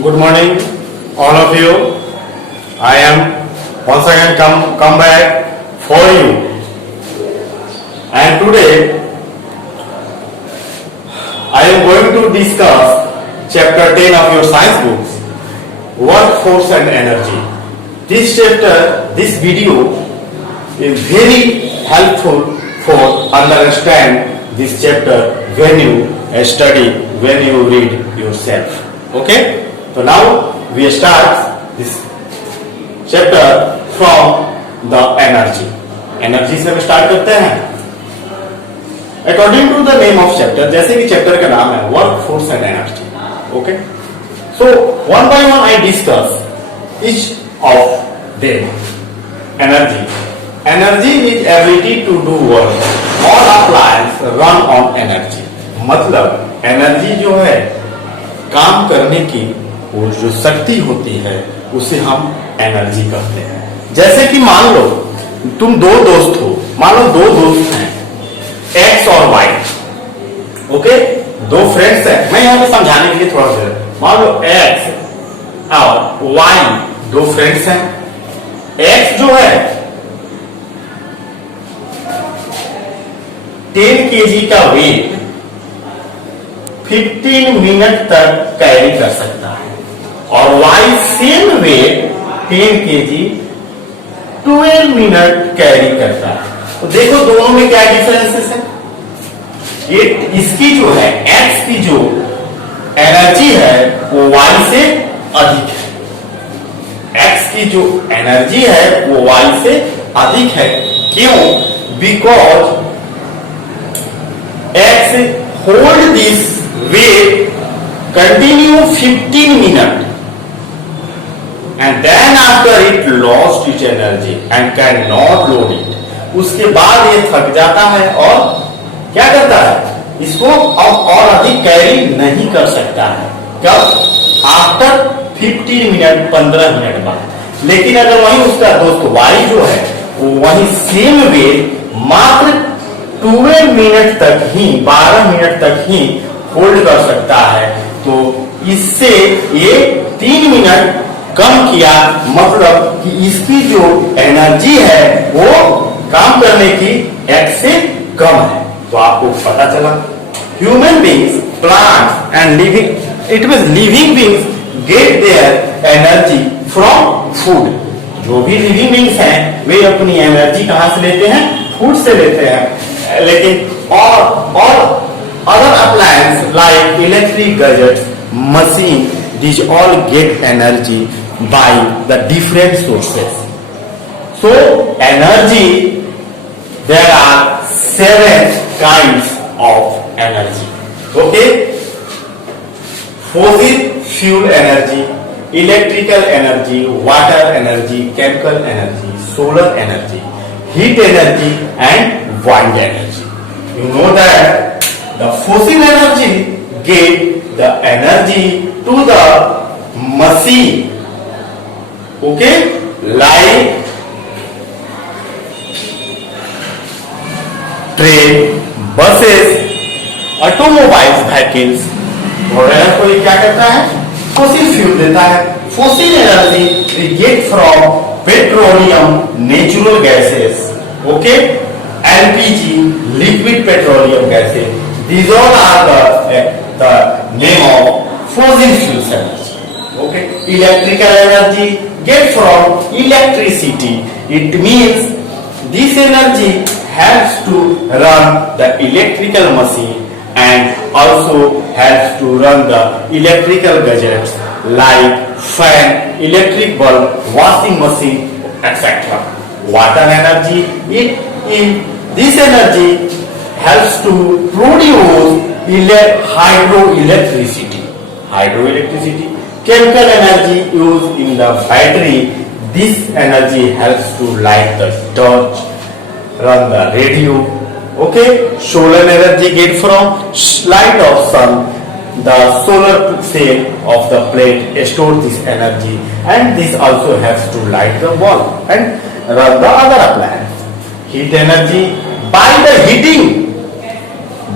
Good morning, all of you. I am once again come back for you. And today I am going to discuss chapter 10 of your science books, workforce and energy. This chapter, this video is very helpful for understand this chapter when you study, when you read yourself. Okay? So now we start this chapter from the energy. Energy से हम start करते हैं. According to the name of chapter, जैसे कि chapter का नाम है work force and energy. Okay, so one by one I discuss each of them. Energy. Energy is ability to do work. All appliances run on energy. मतलब energy जो है काम करने की वो जो शक्ति होती है उसे हम एनर्जी कहते हैं. जैसे कि मान लो तुम दो दोस्त हो, मान लो दो दोस्त हैं एक्स और वाई. ओके, दो फ्रेंड्स हैं. मैं यहां पे समझाने के लिए थोड़ा सा, मान लो एक्स और वाई दो फ्रेंड्स हैं. एक्स जो है 10 केजी का वेट 15 मिनट तक कैरी कर सकता है और Y same weight 10 KG 12 minute carry करता है. तो देखो दोनों में क्या डिफरेंसेस है. ये इसकी जो है एक्स की जो एनर्जी है वो वाई से अधिक है. एक्स की जो एनर्जी है वो वाई से अधिक है. क्यों? Because X hold this weight continue 15 minute and then after it lost its energy and cannot load it. उसके बाद ये थक जाता है और क्या करता है, इसको अब और अधिक कैरी नहीं कर सकता है. कब? आफ्टर 15 मिनट, 15 मिनट बाद. लेकिन अगर वही उसका दोस्त वाई जो है वो वही सेम वेट मात्र 12 मिनट तक ही, 12 मिनट तक ही होल्ड कर सकता है, तो इससे ये 3 मिनट कम किया. मतलब कि इसकी जो एनर्जी है वो काम करने की एक्स से कम है. तो आपको पता चला human beings, plants and living, it means living beings get their energy from food. जो भी लिविंग बींग्स हैं वे अपनी एनर्जी कहां से लेते हैं? फूड से लेते हैं. लेकिन और other appliances like electric gadgets, machine, these all get energy by the different sources. So energy, there are 7 kinds of energy. Okay, fossil fuel energy, electrical energy, water energy, chemical energy, solar energy, heat energy and wind energy. You know that the fossil energy give the energy to the machine. Okay, like train, buses, automobiles, vehicles वगैरह को क्या करता है? Fossil fuel देता है. Fossil energy we get from petroleum, natural gases. Okay, LPG, liquid petroleum gases. These all are the name of fossil fuels energy. Okay, electrical energy get from electricity. It means this energy helps to run the electrical machine and also helps to run the electrical gadgets like fan, electric bulb, washing machine, etc. Water energy, this energy helps to produce hydroelectricity. Chemical energy used in the battery. This energy helps to light the torch, run the radio. Okay, solar energy get from light of sun. The solar cell of the plate store this energy, and this also helps to light the bulb and run the other appliance. Heat energy by the heating,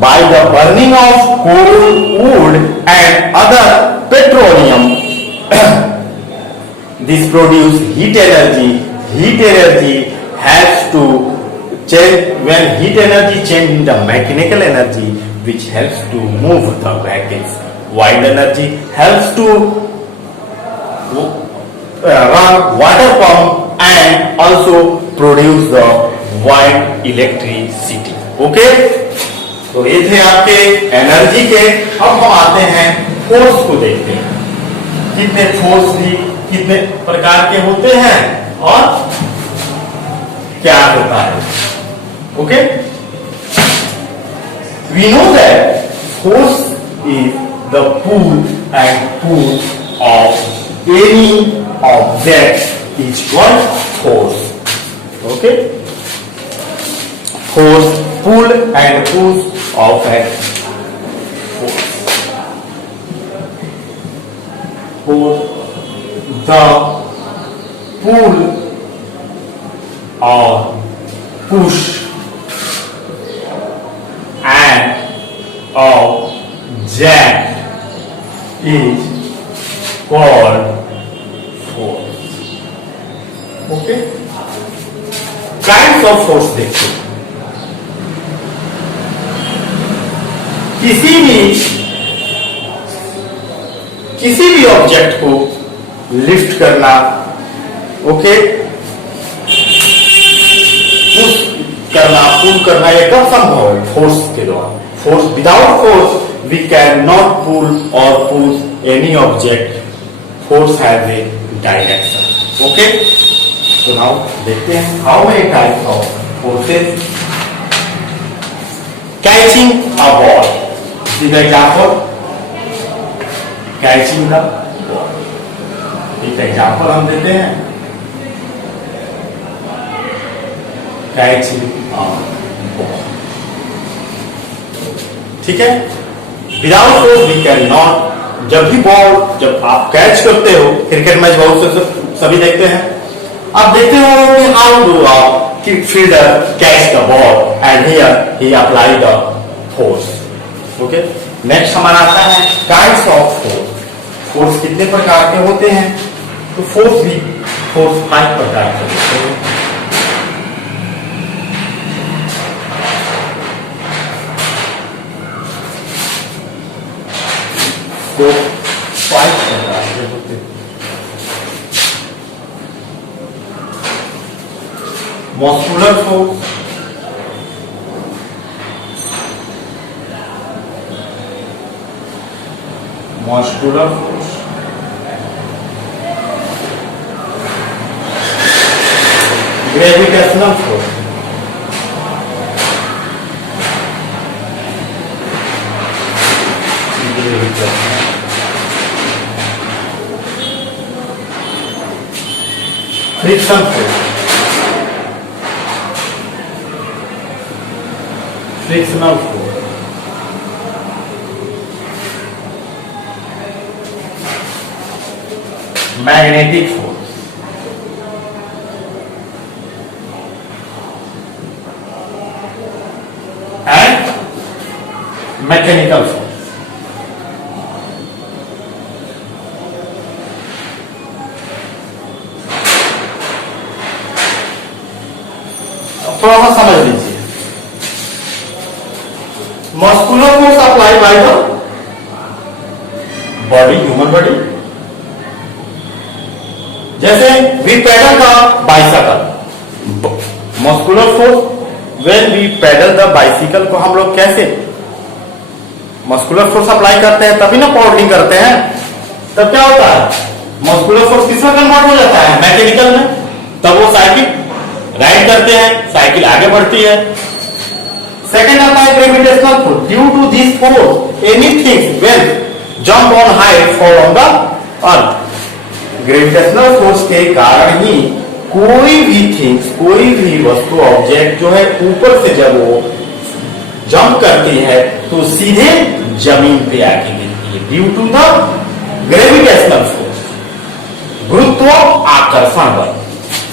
by the burning of coal, wood and other petroleum this produce heat energy. Heat energy has to change, when heat energy change into mechanical energy, which helps to move the vehicles. Wind energy helps to run water pump and also produce the wind electricity. Okay, तो ये थे आपके energy के। अब हम आते हैं force को देखते हैं, कितने फोर्स भी कितने प्रकार के होते हैं और क्या होता है। Okay, we know that force is the pull and push of any object is called force. Okay, force, pull and push of a force. For the pull or push and object is called force. Okay? Kinds of force देखते हैं। किसी भी object को lift करना, okay, push करना, पुल करना, ये कब संभव है? फोर्स के द्वारा। Force, without force we can not pull और push any object. Force has a direction. Okay, तो नाउ देखते हैं how many types of forces. Catching a ball, the example, catching the ball। एक एग्जाम्पल हम देते हैं, कैचिंग अ बॉल। ठीक है, without force we can not. जब भी बॉल, जब आप कैच करते हो, क्रिकेट मैच बहुत से सभी देखते हैं, आप देखते हो कि how do fielder catch the ball and here he apply the force. Okay, next हमारा आता है काइंड्स ऑफ फोर्स। फोर्स कितने प्रकार के होते हैं? तो फोर्स भी 5 प्रकार के होते हैं। तो 5 प्रकार के होते हैं। Muscular force, muscular force, gravitational force, friction force, frictional force, magnetic force, and mechanical force। थोड़ा सा समझ लीजिए। Muscular force apply by the body, human body. जैसे we pedal the bicycle, muscular force when we pedal the bicycle को हम लोग कैसे muscular force apply करते हैं, तभी ना पावरलिंग करते हैं। तब क्या होता है? मस्कुलर फोर्स किसमें कन्वर्ट हो जाता है? मैकेनिकल में। तब वो साइकिल राइड करते हैं, साइकिल आगे बढ़ती है। सेकेंड आता है gravitational force. Due to this force anything when jump on height fall on the earth. Gravitational force के कारण ही कोई भी थिंग्स, कोई भी वस्तु, ऑब्जेक्ट जो है ऊपर से जब वो जंप करती है तो सीधे जमीन पे आके गिरती है। Due to the gravitational force, गुरुत्व आकर्षण बल।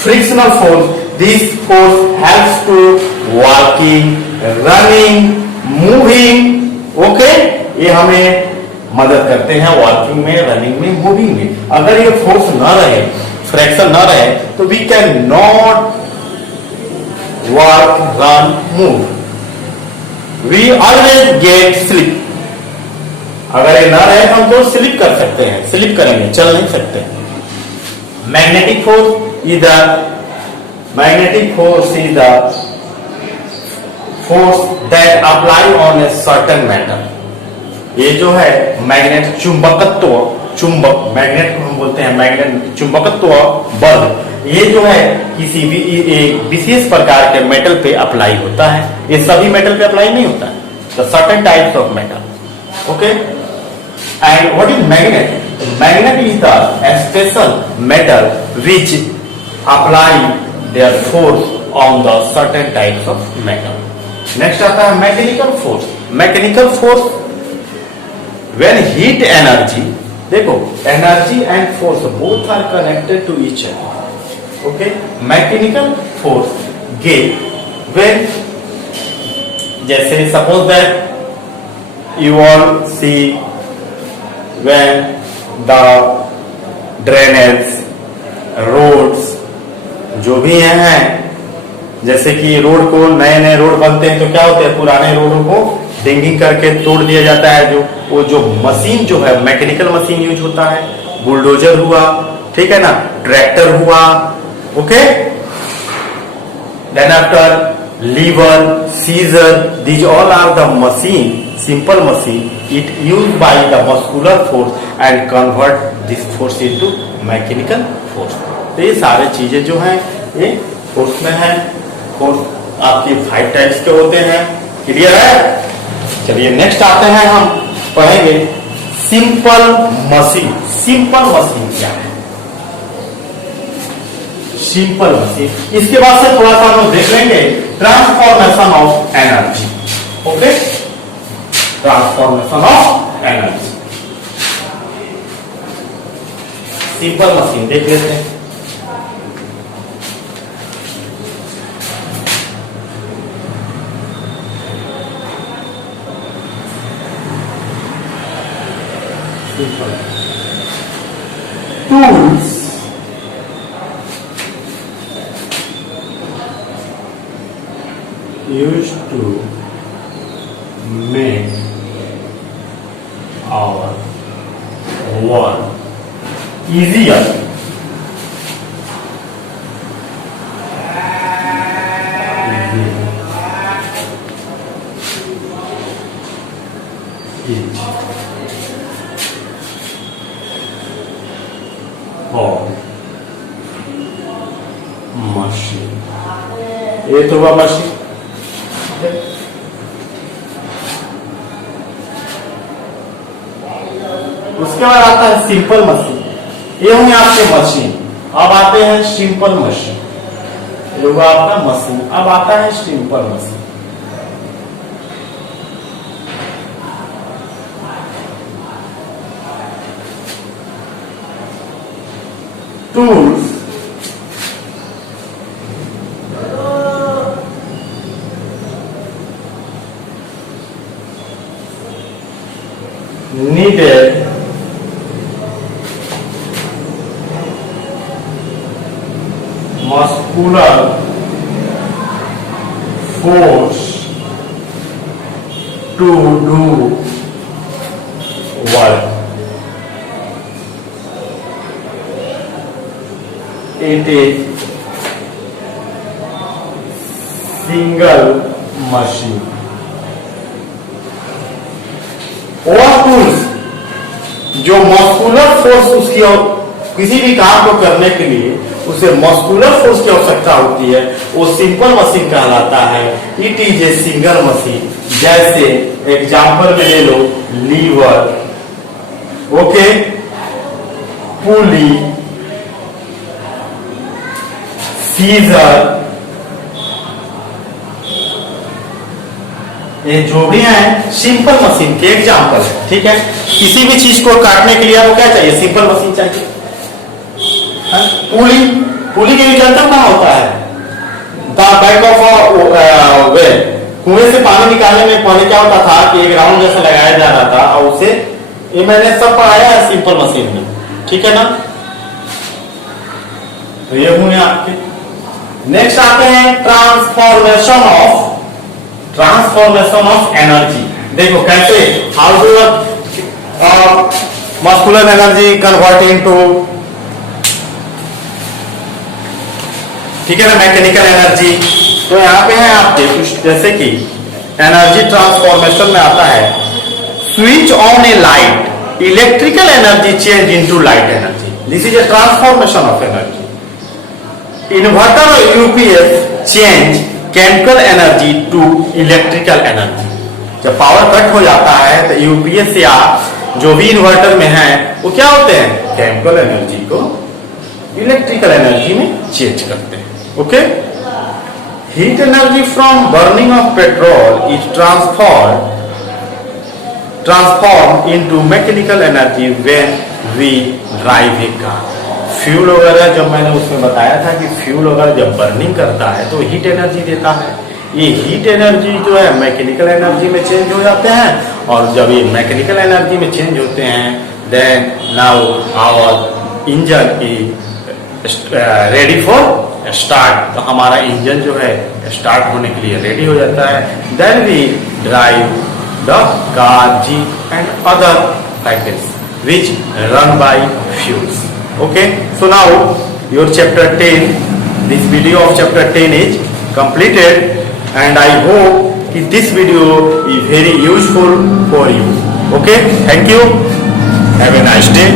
Frictional force, this force helps to walking, running, moving. Okay, ये हमें मदद करते हैं वॉकिंग में, रनिंग में, मूविंग में। अगर ये फोर्स ना रहे फ्रैक्शन न रहे तो we can not work, run, move. We always get slip. अगर ये ना रहे तो हम तो स्लिप कर सकते हैं, स्लिप करेंगे, चल नहीं सकते। Magnetic force is the force that apply on a certain matter. ये जो है मैग्नेट, चुंबकत्व, चुंबक, मैग्नेट को हम बोलते हैं मैग्नेट, चुंबकत्व बल, ये जो है किसी भी एक विशेष प्रकार के मेटल पे अप्लाई होता है। ये सभी मेटल पे अप्लाई नहीं होता है, the certain types of metal. Okay, and what is magnet? Magnet is the special metal which apply their force on the certain types of metal. Next आता है mechanical force. Mechanical force when heat energy, देखो energy and force both are connected to each other. Okay, mechanical force give when, जैसे suppose that you all see when the drainage, roads जो भी हैं, जैसे कि road को, नए नए रोड बनते हैं तो क्या होते हैं, पुराने रोडों को डिंगिंग करके तोड़ दिया जाता है। जो वो जो मशीन जो है, मैकेनिकल मशीन यूज होता है, बुलडोजर हुआ, ठीक है ना, ट्रैक्टर हुआ। Okay, then after lever, scissor, these all are the machine, simple machine, it use by the muscular force and convert this force into mechanical force. तो ये सारे चीजें जो हैं ये फोर्स में है। फोर्स आपके 5 टाइप्स के होते हैं। क्लियर है? चलिए नेक्स्ट आते हैं, हम पढ़ेंगे सिंपल मशीन। सिंपल मशीन क्या है? सिंपल मशीन, इसके बाद से थोड़ा सा हम देख लेंगे transformation of energy. Okay, transformation of energy, simple machine देख लेते हैं। Tools used to make our work easier. Machine, ये तो हुआ मशीन। उसके बाद आता है सिंपल मशीन। ये होंगे आपके मशीन। अब आते हैं सिंपल मशीन, ये होगा आपका मशीन। अब आता है simple machine. Tools needed muscular force to do work. It is single machine. और टूल्स जो मस्कुलर फोर्स उसकी किसी भी काम को करने के लिए उसे मस्कुलर फोर्स की आवश्यकता होती है, वो सिंपल मशीन कहलाता है। It is a single machine. जैसे एग्जाम्पल में ले लो लीवर, ओके, पुली, सीजर, ये जो भी है सिंपल मशीन के एग्जाम्पल है। ठीक है, किसी भी चीज को काटने के लिए आपको क्या चाहिए? सिंपल मशीन चाहिए। पुली, पुली के भी जानते हो कहाँ होता है? द बैक ऑफ वेल, कुएं से पानी निकालने में पहले क्या होता था कि एक राउंड जैसा लगाया जा रहा था और उसे, ये मैंने सब पढ़ाया है सिंपल मशीन में। ठीक है ना? तो ये हुए आपके। नेक्स्ट आते हैं ट्रांसफॉर्मेशन ऑफ एनर्जी। देखो कैसे, how do muscular energy convert into, ठीक है ना, मैकेनिकल एनर्जी। तो यहाँ पे है आपके कुछ जैसे कि एनर्जी ट्रांसफॉर्मेशन में आता है, switch on a light, electrical energy change into light energy, this is a transformation of energy. Inverter और UPS change chemical energy to electrical energy. जब पावर कट हो जाता है तो यूपीएस या जो भी इन्वर्टर में है वो क्या होते हैं, केमिकल एनर्जी को इलेक्ट्रिकल एनर्जी में चेंज करते हैं। Okay, heat energy from burning of petrol is transform into mechanical energy when we drive a car. Fuel वगैरह जब मैंने उसमें बताया था कि फ्यूल वगैरह जब बर्निंग करता है तो हीट एनर्जी देता है। ये हीट एनर्जी जो है मैकेनिकल एनर्जी में चेंज हो जाते हैं, और जब ये मैकेनिकल एनर्जी में चेंज होते हैं then now our engine is ready for start. तो हमारा इंजन जो है स्टार्ट होने के लिए रेडी हो जाता है। Then we drive the car, jeep and other vehicles which run by fuels. Okay, so now your chapter 10, this video of chapter 10 is completed, and I hope that this video is very useful for you. Okay, thank you, have a nice day.